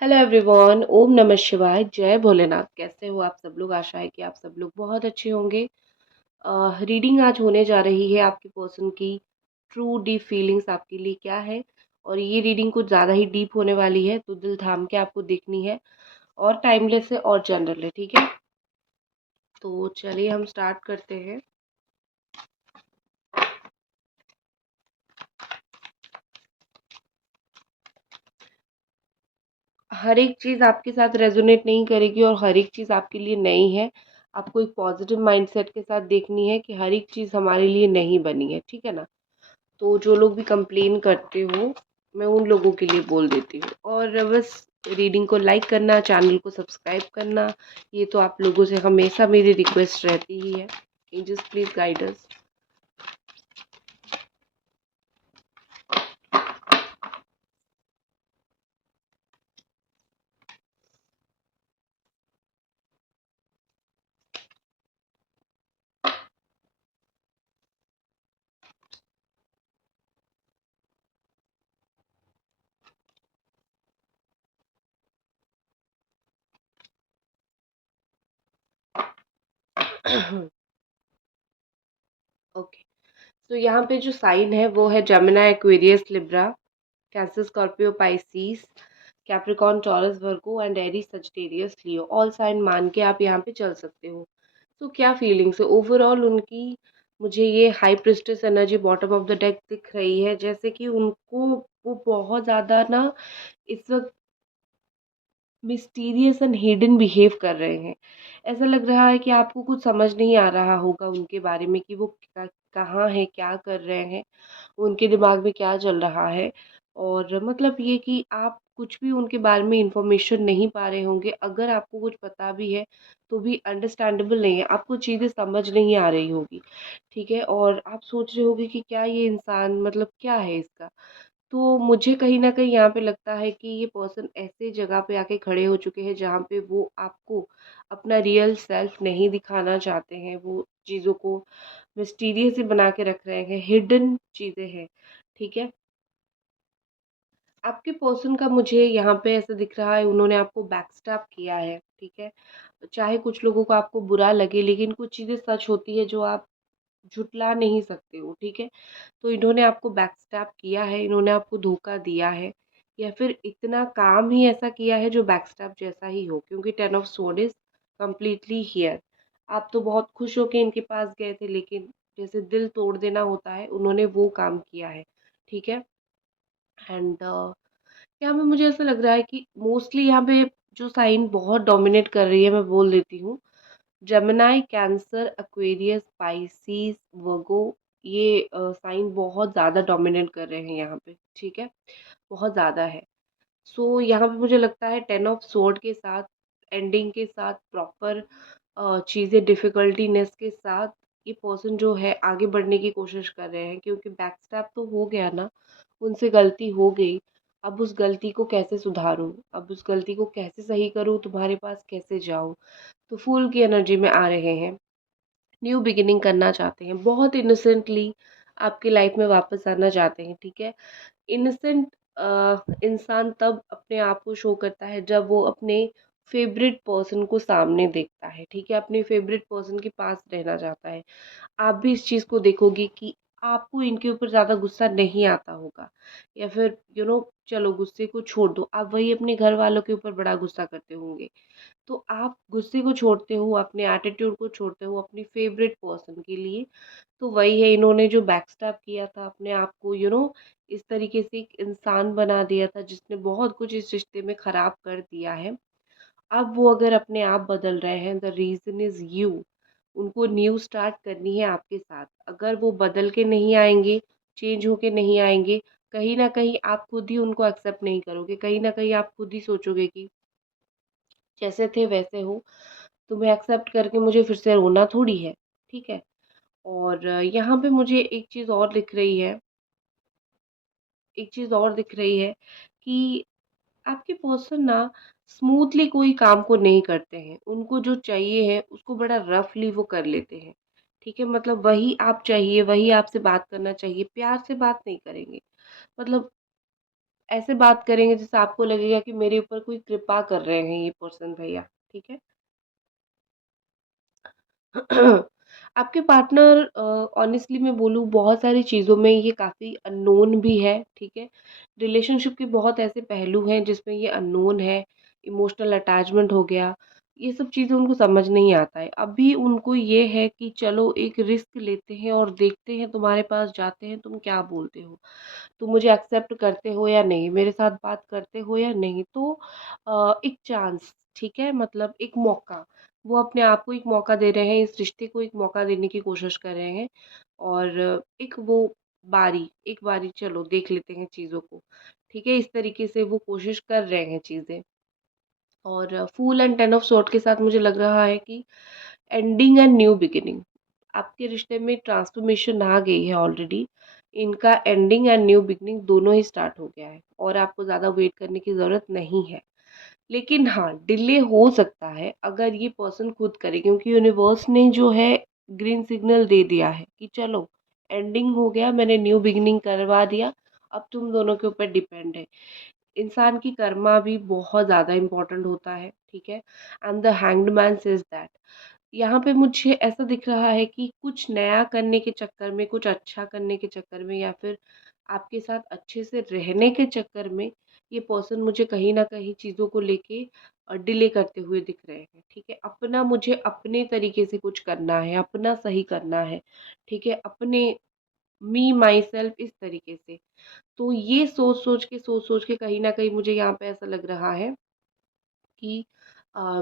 Hello everyone, ओम नमः शिवाय, जय भोलेनाथ। कैसे हो आप सब लोग? आशा है कि आप सब लोग बहुत अच्छे होंगे। रीडिंग आज होने जा रही है आपकी पर्सन की ट्रू डीप फीलिंग्स आपके लिए क्या है। और ये रीडिंग कुछ ज़्यादा ही डीप होने वाली है, तो दिल थाम के आपको देखनी है। और टाइमलेस है और जनरल है, ठीक है। तो चलिए हम स्टार्ट करते हैं। हर एक चीज़ आपके साथ रेजोनेट नहीं करेगी और हर एक चीज़ आपके लिए नई है। आपको एक पॉजिटिव माइंडसेट के साथ देखनी है कि हर एक चीज़ हमारे लिए नहीं बनी है, ठीक है ना। तो जो लोग भी कंप्लेन करते हो, मैं उन लोगों के लिए बोल देती हूँ। और बस रीडिंग को लाइक करना, चैनल को सब्सक्राइब करना, ये तो आप लोगों से हमेशा मेरी रिक्वेस्ट रहती ही है। Angels please guide us. Okay, तो यहाँ पे जो साइन है वो है Gemini, Aquarius, Libra, Cancer, Scorpio, Pisces, Capricorn, Taurus, Virgo and Aries, Sagittarius, Leo. All sign मान के आप यहाँ पे चल सकते हो। तो क्या फीलिंग्स है ओवरऑल उनकी? मुझे ये high priestess energy bottom of the deck दिख रही है, जैसे कि उनको वो बहुत ज़्यादा ना इस वक्त मिस्टीरियस एंड हिडन बिहेव कर रहे हैं। ऐसा लग रहा है कि आपको कुछ समझ नहीं आ रहा होगा उनके बारे में कि वो कहाँ है, क्या कर रहे हैं, उनके दिमाग में क्या चल रहा है। और मतलब ये कि आप कुछ भी उनके बारे में इंफॉर्मेशन नहीं पा रहे होंगे। अगर आपको कुछ पता भी है तो भी अंडरस्टैंडेबल नहीं है, आपको चीज़ें समझ नहीं आ रही होगी, ठीक है। और आप सोच रहे होगे कि क्या ये इंसान, मतलब क्या है इसका। तो मुझे कहीं न कहीं यहाँ पे लगता है कि ये पर्सन ऐसे जगह पे आके खड़े हो चुके हैं जहाँ पे वो आपको अपना रियल सेल्फ नहीं दिखाना चाहते हैं। वो चीज़ों को मिस्टीरियस ही बना के रख रहे हैं, हिडन चीज़ें हैं, ठीक है। आपके पर्सन का मुझे यहाँ पे ऐसा दिख रहा है, उन्होंने आपको बैकस्टैब किया है, ठीक है। चाहे कुछ लोगों को आपको बुरा लगे, लेकिन कुछ चीज़ें सच होती है जो आप झुठला नहीं सकते हो, ठीक है। तो इन्होंने आपको बैकस्टैब किया है, इन्होंने आपको धोखा दिया है, या फिर इतना काम ही ऐसा किया है जो बैकस्टैब जैसा ही हो, क्योंकि 10 of sword is completely here. आप तो बहुत खुश होके इनके पास गए थे, लेकिन जैसे दिल तोड़ देना होता है, उन्होंने वो काम किया है, ठीक है। एंड यहाँ पे मुझे ऐसा लग रहा है कि मोस्टली यहाँ पे जो साइन बहुत डोमिनेट कर रही है, मैं बोल देती हूँ, जेमिनी, कैंसर, एक्वेरियस, पाइसिस, वर्गो, ये साइन बहुत ज़्यादा डोमिनेट कर रहे हैं यहाँ पे, ठीक है। बहुत ज़्यादा है। सो यहाँ पे मुझे लगता है 10 ऑफ स्वॉर्ड के साथ, एंडिंग के साथ, प्रॉपर चीज़ें डिफ़िकल्टीनेस के साथ, ये पर्सन जो है आगे बढ़ने की कोशिश कर रहे हैं, क्योंकि बैकस्टैब तो हो गया ना, उनसे गलती हो गई। अब उस गलती को कैसे सुधारूँ, अब उस गलती को कैसे सही करूँ, तुम्हारे पास कैसे जाऊँ। तो फूल की एनर्जी में आ रहे हैं, न्यू बिगिनिंग करना चाहते हैं, बहुत इनोसेंटली आपकी लाइफ में वापस आना चाहते हैं, ठीक है। इनोसेंट इंसान तब अपने आप को शो करता है जब वो अपने फेवरेट पर्सन को सामने देखता है, ठीक है, अपने फेवरेट पर्सन के पास रहना चाहता है। आप भी इस चीज़ को देखोगे कि आपको इनके ऊपर ज़्यादा गुस्सा नहीं आता होगा, या फिर चलो गुस्से को छोड़ दो, आप वही अपने घर वालों के ऊपर बड़ा गुस्सा करते होंगे। तो आप गुस्से को छोड़ते हो, अपने एटीट्यूड को छोड़ते हो अपनी फेवरेट पर्सन के लिए। तो वही है, इन्होंने जो बैकस्टैब किया था, अपने आप को इस तरीके से एक इंसान बना दिया था जिसने बहुत कुछ इस रिश्ते में खराब कर दिया है। अब वो अगर अपने आप बदल रहे हैं, द रीज़न इज़ यू। उनको न्यू स्टार्ट करनी है आपके साथ। अगर वो बदल के नहीं आएँगे, चेंज होके नहीं आएँगे, कहीं न कहीं आप खुद ही उनको एक्सेप्ट नहीं करोगे। कहीं न कहीं आप खुद ही सोचोगे कि जैसे थे वैसे हो, तुम्हें एक्सेप्ट करके मुझे फिर से रोना थोड़ी है, ठीक है? और यहाँ पे मुझे एक चीज़ और दिख रही है कि आपके पर्सन ना स्मूथली कोई काम को नहीं करते हैं। उनको जो चाहिए है उसको बड़ा रफली वो कर लेते हैं, ठीक है? मतलब वही आप चाहिए, वही आपसे बात करना चाहिए, प्यार से बात नहीं करेंगे। मतलब ऐसे बात करेंगे जैसे आपको लगेगा कि मेरे ऊपर कोई कृपा कर रहे हैं ये पर्सन भैया, ठीक है। आपके पार्टनर ऑनेस्टली मैं बोलूँ बहुत सारी चीज़ों में ये काफ़ी अननोन भी है, ठीक है। रिलेशनशिप के बहुत ऐसे पहलू हैं जिसमें ये अननोन है, इमोशनल अटैचमेंट हो गया, ये सब चीज़ें उनको समझ नहीं आता है। अभी उनको ये है कि चलो एक रिस्क लेते हैं और देखते हैं, तुम्हारे पास जाते हैं, तुम क्या बोलते हो, तुम मुझे एक्सेप्ट करते हो या नहीं, मेरे साथ बात करते हो या नहीं। तो एक चांस, ठीक है, मतलब एक मौका, वो अपने आप को एक मौका दे रहे हैं, इस रिश्ते को एक मौका देने की कोशिश कर रहे हैं। और एक वो एक बारी चलो देख लेते हैं चीज़ों को, ठीक है, इस तरीके से वो कोशिश कर रहे हैं चीज़ें। और fool and ten of sword के साथ मुझे लग रहा है कि एंडिंग एंड न्यू बिगिनिंग, आपके रिश्ते में ट्रांसफॉर्मेशन आ गई है ऑलरेडी। इनका एंडिंग एंड न्यू बिगिनिंग दोनों ही स्टार्ट हो गया है और आपको ज़्यादा वेट करने की ज़रूरत नहीं है। लेकिन हाँ, डिले हो सकता है अगर ये पर्सन खुद करे, क्योंकि यूनिवर्स ने जो है ग्रीन सिग्नल दे दिया है कि चलो एंडिंग हो गया, मैंने न्यू बिगिनिंग करवा दिया, अब तुम दोनों के ऊपर डिपेंड है। इंसान की कर्मा भी बहुत ज़्यादा इम्पोर्टेंट होता है, ठीक है। And the hanged man says that, यहाँ पे मुझे ऐसा दिख रहा है कि कुछ नया करने के चक्कर में, कुछ अच्छा करने के चक्कर में, या फिर आपके साथ अच्छे से रहने के चक्कर में ये पर्सन मुझे कहीं न कहीं चीज़ों को लेके डिले करते हुए दिख रहे हैं, ठीक है। अपना मुझे अपने तरीके से कुछ करना है, अपना सही करना है, ठीक है, अपने मी माई सेल्फ इस तरीके से। तो ये सोच-सोच के कहीं न कहीं मुझे यहाँ पे ऐसा लग रहा है कि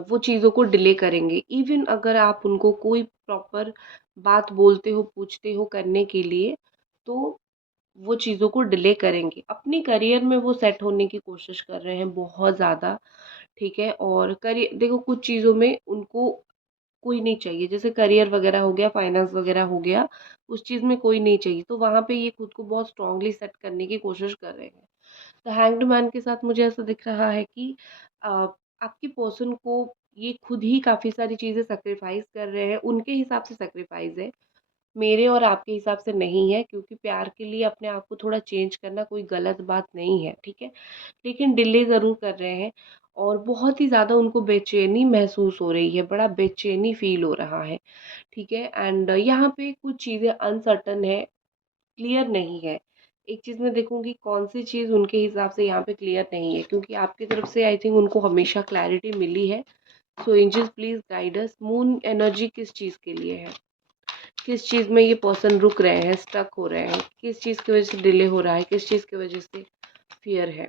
वो चीज़ों को डिले करेंगे। इवन अगर आप उनको कोई प्रॉपर बात बोलते हो, पूछते हो करने के लिए, तो वो चीज़ों को डिले करेंगे। अपने करियर में वो सेट होने की कोशिश कर रहे हैं बहुत ज़्यादा, ठीक है। और करि देखो कुछ चीज़ों में उनको कोई नहीं चाहिए, जैसे करियर वगैरह हो गया, फाइनेंस वगैरह हो गया, उस चीज़ में कोई नहीं चाहिए, तो वहाँ पे ये खुद को बहुत स्ट्रॉन्गली सेट करने की कोशिश कर रहे हैं। तो हैंग्ड मैन के साथ मुझे ऐसा दिख रहा है कि अ, आपकी पर्सन को ये खुद ही काफ़ी सारी चीज़ें सैक्रिफाइस कर रहे हैं, उनके हिसाब से सैक्रिफाइस है, मेरे और आपके हिसाब से नहीं है, क्योंकि प्यार के लिए अपने आप को थोड़ा चेंज करना कोई गलत बात नहीं है, ठीक है। लेकिन डिले ज़रूर कर रहे हैं और बहुत ही ज़्यादा उनको बेचैनी महसूस हो रही है, बड़ा बेचैनी फ़ील हो रहा है, ठीक है। एंड यहाँ पे कुछ चीज़ें अनसर्टेन है, क्लियर नहीं है। एक चीज़ मैं देखूँगी कौन-सी चीज़ उनके हिसाब से यहाँ पे क्लियर नहीं है, क्योंकि आपकी तरफ से आई थिंक उनको हमेशा क्लैरिटी मिली है। So angels please guide us, moon energy किस चीज़ के लिए है? किस चीज़ में ये पर्सन रुक रहे हैं, स्टक हो रहे हैं? किस चीज़ की वज़ह से डिले हो रहा है? किस चीज़ की वज़ह से फ़ियर है?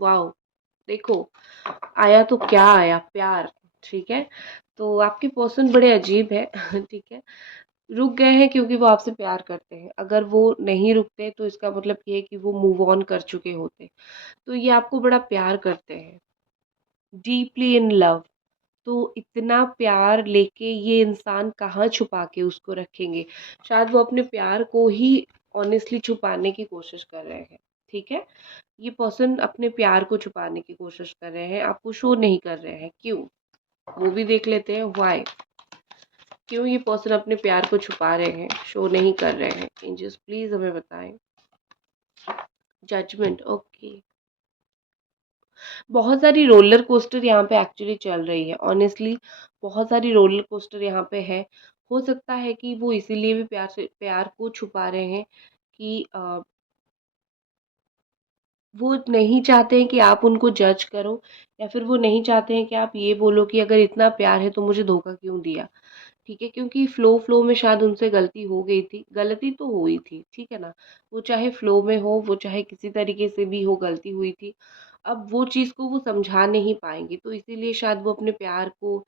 वॉव! देखो, आया तो क्या आया, प्यार, ठीक है। तो आपके पर्सन बड़े अजीब है, ठीक है। रुक गए हैं क्योंकि वो आपसे प्यार करते हैं, अगर वो नहीं रुकते तो इसका मतलब ये है कि वो मूव ऑन कर चुके होते। तो ये आपको बड़ा प्यार करते हैं, डीपली इन लव। तो इतना प्यार लेके ये इंसान कहाँ छुपा के उसको रखेंगे? शायद वो अपने प्यार को ही ऑनेस्टली छुपाने की कोशिश कर रहे हैं, ठीक है। ये पर्सन अपने प्यार को छुपाने की कोशिश कर रहे हैं, आपको शो नहीं कर रहे हैं, क्यों? वो भी देख लेते हैं व्हाई? क्यों ये पर्सन अपने प्यार को छुपा रहे हैं, शो नहीं कर रहे हैं? एंजल्स प्लीज हमें बताएं। Judgement, okay. बहुत सारी रोलर कोस्टर यहाँ पे एक्चुअली चल रही है, ऑनेस्टली बहुत सारी रोलर कोस्टर यहाँ पे है। हो सकता है कि वो इसीलिए भी प्यार को छुपा रहे हैं कि वो नहीं चाहते हैं कि आप उनको जज करो, या फिर वो नहीं चाहते हैं कि आप ये बोलो कि अगर इतना प्यार है तो मुझे धोखा क्यों दिया, ठीक है। क्योंकि फ्लो में शायद उनसे गलती हो गई थी, गलती तो हुई थी, ठीक है ना। वो चाहे फ्लो में हो, वो चाहे किसी तरीके से भी हो, गलती हुई थी। अब वो चीज़ को वो समझा नहीं पाएंगे, तो इसीलिए शायद वो अपने प्यार को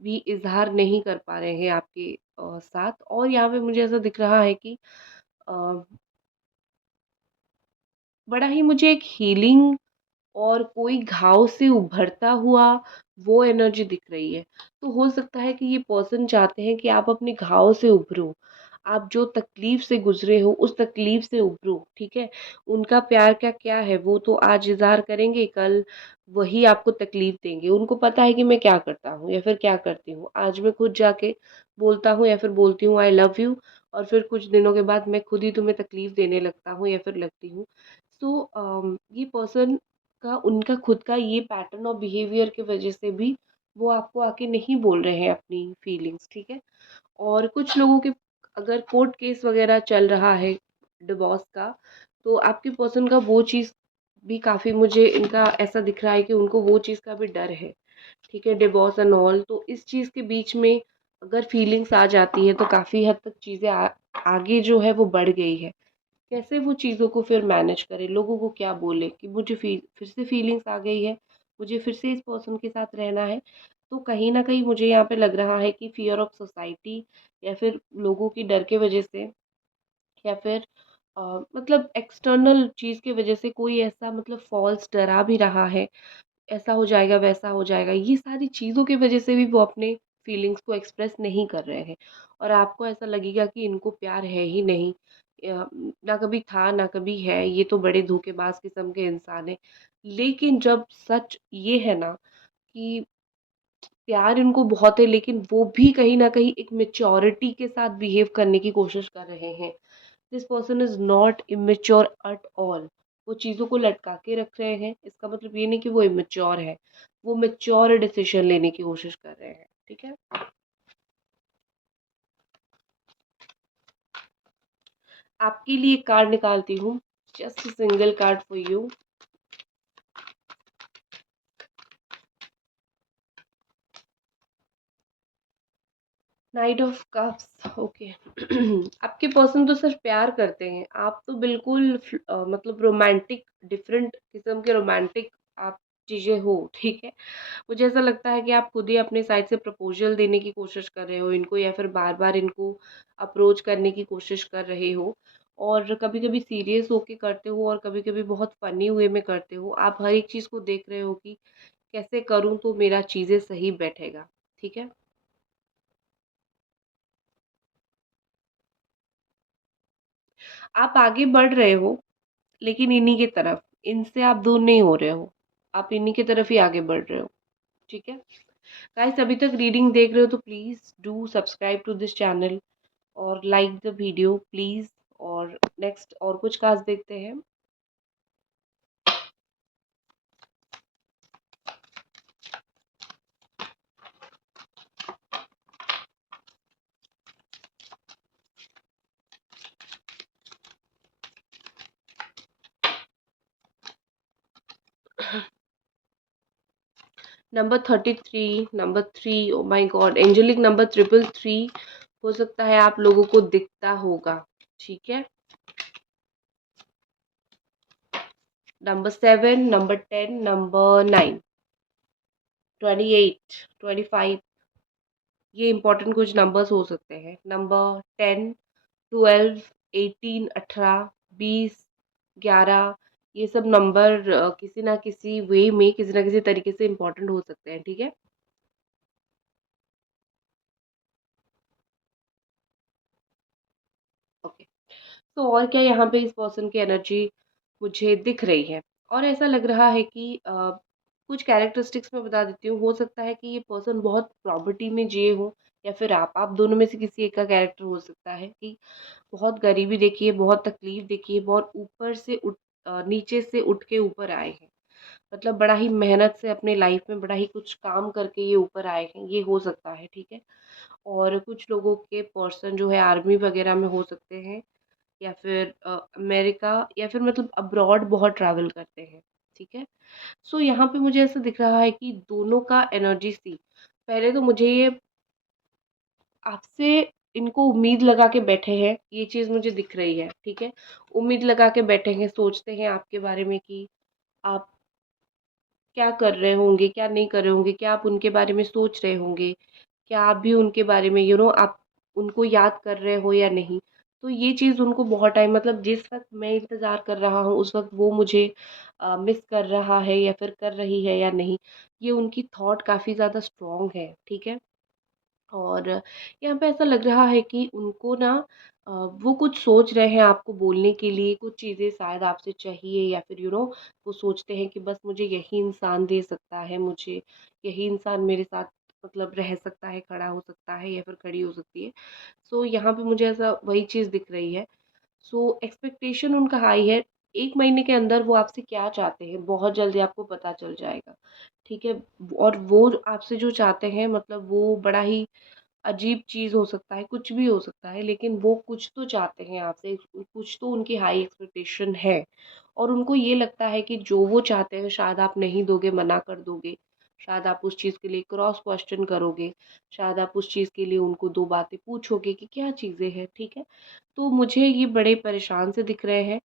भी इजहार नहीं कर पा रहे हैं आपके साथ। और यहाँ पे मुझे ऐसा दिख रहा है कि अ, बड़ा ही मुझे एक हीलिंग और कोई घाव से उभरता हुआ वो एनर्जी दिख रही है। तो हो सकता है कि ये पर्सन चाहते हैं कि आप अपने घाव से उभरो, आप जो तकलीफ से गुजरे हो उस तकलीफ से उभरो, ठीक है। उनका प्यार का क्या है, वो तो आज इजहार करेंगे, कल वही आपको तकलीफ देंगे। उनको पता है कि मैं क्या करता हूँ या फिर क्या करती हूँ। आज मैं खुद जाके बोलता हूँ या फिर बोलती हूँ आई लव यू, और फिर कुछ दिनों के बाद मैं खुद ही तुम्हें तकलीफ देने लगता हूँ या फिर लगती हूँ। ये पर्सन का उनका खुद का ये पैटर्न और बिहेवियर की वजह से भी वो आपको आके नहीं बोल रहे हैं अपनी फीलिंग्स, ठीक है। और कुछ लोगों के अगर कोर्ट केस वगैरह चल रहा है डिवोर्स का, तो आपके पर्सन का वो चीज़ भी काफ़ी मुझे इनका ऐसा दिख रहा है कि उनको वो चीज़ का भी डर है, ठीक है, डिवोर्स एंड ऑल। तो इस चीज़ के बीच में अगर फीलिंग्स आ जाती है तो काफ़ी हद तक चीज़ें आगे जो है वो बढ़ गई है। कैसे वो चीज़ों को फिर मैनेज करें, लोगों को क्या बोले कि मुझे फिर से फीलिंग्स आ गई है, मुझे फिर से इस पर्सन के साथ रहना है। तो कहीं न कहीं मुझे यहाँ पे लग रहा है कि फ़ियर ऑफ सोसाइटी या फिर लोगों की डर के वजह से या फिर मतलब एक्सटर्नल चीज़ की वजह से कोई ऐसा मतलब फ़ॉल्स डरा भी रहा है, ऐसा हो जाएगा, वैसा हो जाएगा। ये सारी चीज़ों की वजह से भी वो अपने फीलिंग्स को एक्सप्रेस नहीं कर रहे हैं और आपको ऐसा लगेगा कि इनको प्यार है ही नहीं। ना कभी था, ना कभी है, ये तो बड़े धोखेबाज किस्म के इंसान हैं। लेकिन जब सच ये है ना कि प्यार इनको बहुत है, लेकिन वो भी कहीं न कहीं एक मैच्योरिटी के साथ बिहेव करने की कोशिश कर रहे हैं। This person is not immature at all. वो चीज़ों को लटका के रख रहे हैं, इसका मतलब ये नहीं कि वो इमैच्योर है। वो मैच्योर डिसीज़न लेने की कोशिश कर रहे हैं, ठीक है? आपके लिए एक कार्ड निकालती हूँ, just single card for you. Night of cups, okay. आपके पर्सन तो सिर्फ प्यार करते हैं, आप तो बिल्कुल मतलब रोमांटिक, डिफरेंट किस्म के रोमांटिक आप चीज़ें हो, ठीक है। मुझे ऐसा लगता है कि आप खुद ही अपने साइड से प्रपोजल देने की कोशिश कर रहे हो इनको, या फिर बार बार इनको अप्रोच करने की कोशिश कर रहे हो। और कभी कभी सीरियस होके करते हो और कभी कभी बहुत फनी वे में करते हो। आप हर एक चीज़ को देख रहे हो कि कैसे करूँ तो मेरा चीज़ें सही बैठेगा, ठीक है। आप आगे बढ़ रहे हो, लेकिन इन्हीं की तरफ, इनसे आप दूर नहीं हो रहे हो, आप इन्हीं की तरफ ही आगे बढ़ रहे हो, ठीक है। गाइस, अभी तक रीडिंग देख रहे हो तो please do subscribe to this channel और लाइक द वीडियो प्लीज़। और नेक्स्ट और कुछ कार्ड्स देखते हैं। Number 33, number 3, oh my god, angelic number 333 हो सकता है आप लोगों को दिखता होगा, ठीक है। नंबर 7, नंबर 10, नंबर 9, 28, 25, ये इंपॉर्टेंट कुछ नंबर्स हो सकते हैं। नंबर 10, 12, 18, 18, 20, 11, ये सब नंबर किसी ना किसी वे में, किसी ना किसी तरीके से इंपॉर्टेंट हो सकते हैं, ठीक है। ओके। तो और क्या यहाँ पे इस पर्सन की एनर्जी मुझे दिख रही है, और ऐसा लग रहा है कि कुछ कैरेक्टरिस्टिक्स मैं बता देती हूँ। हो सकता है कि ये पर्सन बहुत प्रॉपर्टी में जिए हो, या फिर आप दोनों में से किसी एक का कैरेक्टर हो सकता है कि बहुत गरीबी देखी है, बहुत तकलीफ देखी है, बहुत ऊपर से नीचे से उठ के ऊपर आए हैं। मतलब बड़ा ही मेहनत से अपने लाइफ में बड़ा ही कुछ काम करके ये ऊपर आए हैं, ये हो सकता है, ठीक है। और कुछ लोगों के पर्सन जो है आर्मी वगैरह में हो सकते हैं, या फिर अमेरिका, या फिर मतलब अब्रॉड बहुत ट्रैवल करते हैं, ठीक है। सो यहाँ पे मुझे ऐसा दिख रहा है कि दोनों का एनर्जी सी, पहले तो मुझे ये आपसे इनको उम्मीद लगा के बैठे हैं, ये चीज़ मुझे दिख रही है, ठीक है। उम्मीद लगा के बैठे हैं, सोचते हैं आपके बारे में कि आप क्या कर रहे होंगे, क्या नहीं कर रहे होंगे, क्या आप उनके बारे में सोच रहे होंगे, क्या आप भी उनके बारे में आप उनको याद कर रहे हो या नहीं। तो ये चीज़ उनको बहुत टाइम, मतलब जिस वक़्त मैं इंतज़ार कर रहा हूँ उस वक़्त वो मुझे मिस कर रहा है या फिर कर रही है या नहीं, ये उनकी थॉट काफ़ी ज़्यादा स्ट्रॉन्ग है, ठीक है। और यहाँ पे ऐसा लग रहा है कि उनको ना वो कुछ सोच रहे हैं आपको बोलने के लिए, कुछ चीज़ें शायद आपसे चाहिए, या फिर वो सोचते हैं कि बस मुझे यही इंसान दे सकता है, मुझे यही इंसान मेरे साथ मतलब रह सकता है, खड़ा हो सकता है या फिर खड़ी हो सकती है। सो यहाँ पे मुझे ऐसा वही चीज़ दिख रही है। सो एक्सपेक्टेशन उनका हाई है, 1 महीने के अंदर वो आपसे क्या चाहते हैं बहुत जल्दी आपको पता चल जाएगा, ठीक है? और वो आपसे जो चाहते हैं मतलब वो बड़ा ही अजीब चीज़ हो सकता है, कुछ भी हो सकता है, लेकिन वो कुछ तो चाहते हैं आपसे, कुछ तो उनकी हाई एक्सपेक्टेशन है और उनको ये लगता है कि जो वो चाहते हैं शायद आप नहीं दोगे, मना कर दोगे, शायद आप उस चीज़ के लिए क्रॉस क्वेश्चन करोगे, शायद आप उस चीज़ के लिए उनको 2 बातें पूछोगे कि क्या चीज़ें हैं, ठीक है? तो मुझे ये बड़े परेशान से दिख रहे हैं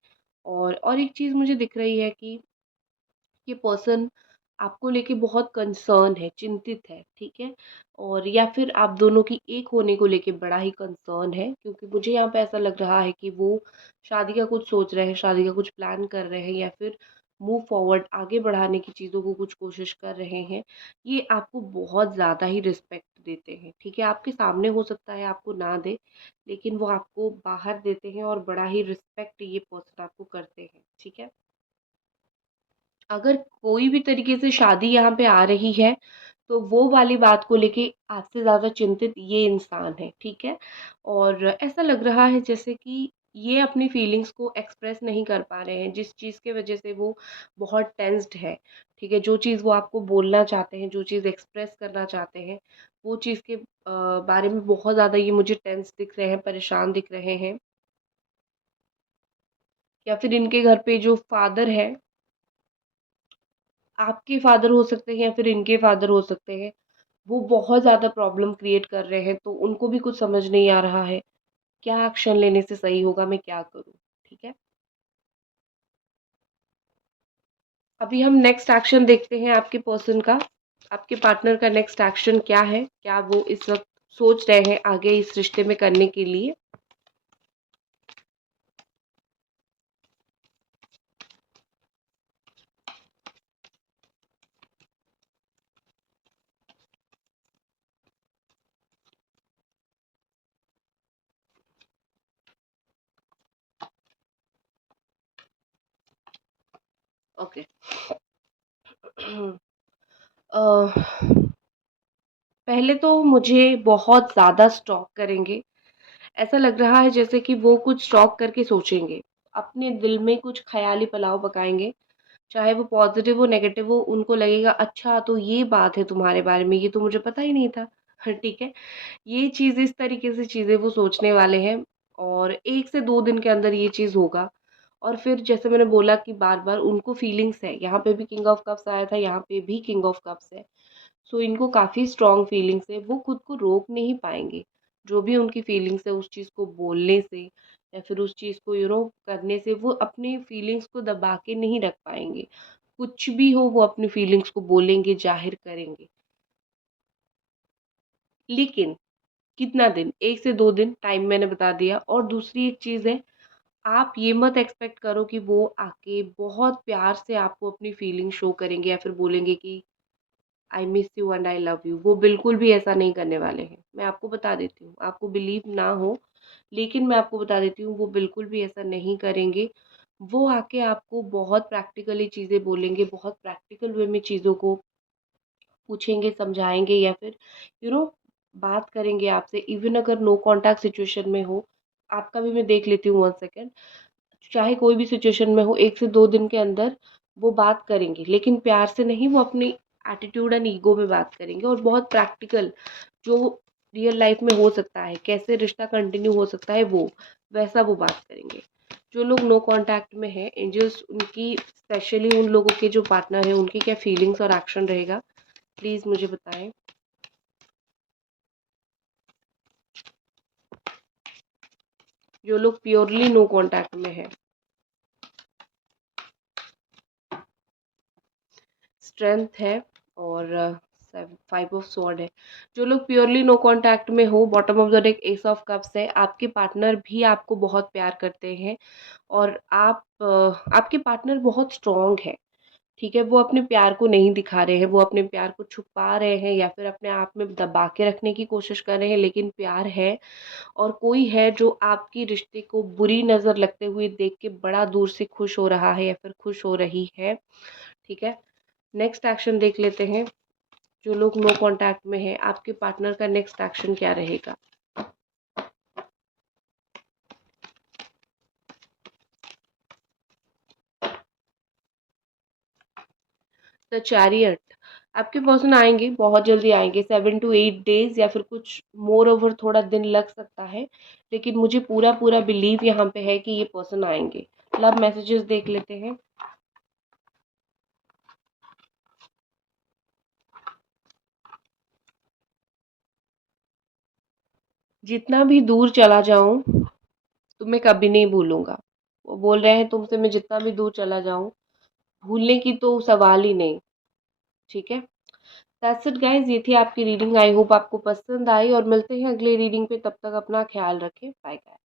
और एक चीज़ मुझे दिख रही है कि ये पर्सन आपको लेके बहुत कंसर्न है, चिंतित है, ठीक है? और या फिर आप दोनों की एक होने को लेके बड़ा ही कंसर्न है क्योंकि मुझे यहाँ पे ऐसा लग रहा है कि वो शादी का कुछ सोच रहे हैं, शादी का कुछ प्लान कर रहे हैं या फिर मूव फॉरवर्ड आगे बढ़ाने की चीज़ों को कुछ कोशिश कर रहे हैं। ये आपको बहुत ज़्यादा ही रिस्पेक्ट देते हैं, ठीक है? आपके सामने हो सकता है आपको ना दें, लेकिन वो आपको बाहर देते हैं और बड़ा ही रिस्पेक्ट ये पर्सन आपको करते हैं, ठीक है? अगर कोई भी तरीके से शादी यहाँ पे आ रही है, तो वो वाली बात को लेके आपसे ज़्यादा चिंतित ये इंसान है, ठीक है? और ऐसा लग रहा है जैसे कि ये अपनी फीलिंग्स को एक्सप्रेस नहीं कर पा रहे हैं, जिस चीज़ की वजह से वो बहुत टेंस्ड है, ठीक है? जो चीज़ वो आपको बोलना चाहते हैं, जो चीज़ एक्सप्रेस करना चाहते हैं, वो चीज़ के बारे में बहुत ज़्यादा ये मुझे टेंस दिख रहे हैं, परेशान दिख रहे हैं। या फिर इनके घर पे जो फादर है आपके फादर हो सकते हैं या फिर इनके फादर हो सकते हैं, वो बहुत ज़्यादा प्रॉब्लम क्रिएट कर रहे हैं, तो उनको भी कुछ समझ नहीं आ रहा है, क्या एक्शन लेने से सही होगा, मैं क्या करूँ? ठीक है? अभी हम नेक्स्ट एक्शन देखते हैं आपके पर्सन का, आपके पार्टनर का नेक्स्ट एक्शन क्या है? क्या वो इस वक़्त सोच रहे हैं आगे इस रिश्ते में करने के लिए? ओके। अ, पहले तो मुझे बहुत ज़्यादा स्टॉक करेंगे। ऐसा लग रहा है जैसे कि वो कुछ स्टॉक करके सोचेंगे। अपने दिल में कुछ ख़याली पुलाव पकाएँगे, चाहे वो पॉज़िटिव हो, नेगेटिव हो, उनको लगेगा अच्छा तो ये बात है तुम्हारे बारे में, ये तो मुझे पता ही नहीं था। ठीक है? ये चीज़ इस तरीके से चीज़ें वो सोचने वाले हैं और 1 से 2 दिन के अंदर ये चीज़ होगा और फिर जैसे मैंने बोला कि बार-बार उनको फीलिंग्स है, यहाँ पे भी किंग ऑफ कप्स आया था, यहाँ पे भी किंग ऑफ कप्स है। सो इनको काफ़ी स्ट्रॉन्ग फीलिंग्स है, वो खुद को रोक नहीं पाएँगे। जो भी उनकी फीलिंग्स है उस चीज़ को बोलने से या फिर उस चीज़ को करने से वो अपनी फीलिंग्स को दबा के नहीं रख पाएँगे। कुछ भी हो वो अपनी फीलिंग्स को बोलेंगे, ज़ाहिर करेंगे। लेकिन कितना दिन? 1 से 2 दिन टाइम मैंने बता दिया और दूसरी एक चीज़ है, आप ये मत एक्सपेक्ट करो कि वो आके बहुत प्यार से आपको अपनी फीलिंग शो करेंगे या फिर बोलेंगे कि I miss you and I love you. वो बिल्कुल भी ऐसा नहीं करने वाले हैं। मैं आपको बता देती हूँ, आपको बिलीव ना हो, लेकिन मैं आपको बता देती हूँ वो बिल्कुल भी ऐसा नहीं करेंगे। वो आके आपको बहुत प्रैक्टिकली चीज़ें बोलेंगे, बहुत प्रैक्टिकल वे में चीज़ों को पूछेंगे, समझाएँगे या फिर यू नो बात करेंगे आपसे इवन अगर नो कॉन्टैक्ट सिचुएशन में हो, आपका भी मैं देख लेती हूँ 1 सेकंड। चाहे कोई भी सिचुएशन में हो 1 से 2 दिन के अंदर वो बात करेंगे, लेकिन प्यार से नहीं वो अपनी एटीट्यूड एंड ईगो में बात करेंगे और बहुत प्रैक्टिकल जो रियल लाइफ में हो सकता है, कैसे रिश्ता कंटिन्यू हो सकता है वो, वैसा वो बात करेंगे। जो लोग नो कॉन्टैक्ट में हैं, एंजल्स उनकी स्पेशली उन लोगों के जो पार्टनर हैं, उनकी क्या फीलिंग्स और एक्शन रहेगा, प्लीज़ मुझे बताएँ? जो लोग प्योरली नो कॉन्टैक्ट में हैं। स्ट्रेंथ है और 5 ऑफ स्वॉर्ड है। जो लोग प्योरली नो कॉन्टैक्ट में हो, bottom of the deck S of cups है। आपके पार्टनर भी आपको बहुत प्यार करते हैं और आपके पार्टनर बहुत स्ट्रॉन्ग है, ठीक है? वो अपने प्यार को नहीं दिखा रहे हैं, वो अपने प्यार को छुपा रहे हैं या फिर अपने आप में दबा के रखने की कोशिश कर रहे हैं, लेकिन प्यार है और कोई है जो आपकी रिश्ते को बुरी नज़र लगते हुए देख के बड़ा दूर से खुश हो रहा है या फिर खुश हो रही है, ठीक है? नेक्स्ट एक्शन देख लेते हैं। जो लोग नो कॉन्टैक्ट में हैं, आपके पार्टनर का नेक्स्ट एक्शन क्या रहेगा? द चैरियट, आपके पर्सन आएंगे, बहुत जल्दी आएंगे, 7 to 8 डेज या फिर कुछ मोर ओवर थोड़ा दिन लग सकता है, लेकिन मुझे पूरा पूरा बिलीव यहाँ पे है कि ये पर्सन आएंगे। लव मैसेजेस देख लेते हैं। जितना भी दूर चला जाऊं तुम्हें कभी नहीं भूलूंगा। वो बोल रहे हैं तुमसे मैं जितना भी दूर चला जाऊं, भूलने की तो सवाल ही नहीं। ठीक है, दैट्स इट गाइस, ये थी आपकी रीडिंग। आई होप आपको पसंद आई और मिलते हैं अगले रीडिंग पे। तब तक अपना ख्याल रखें। Bye guys.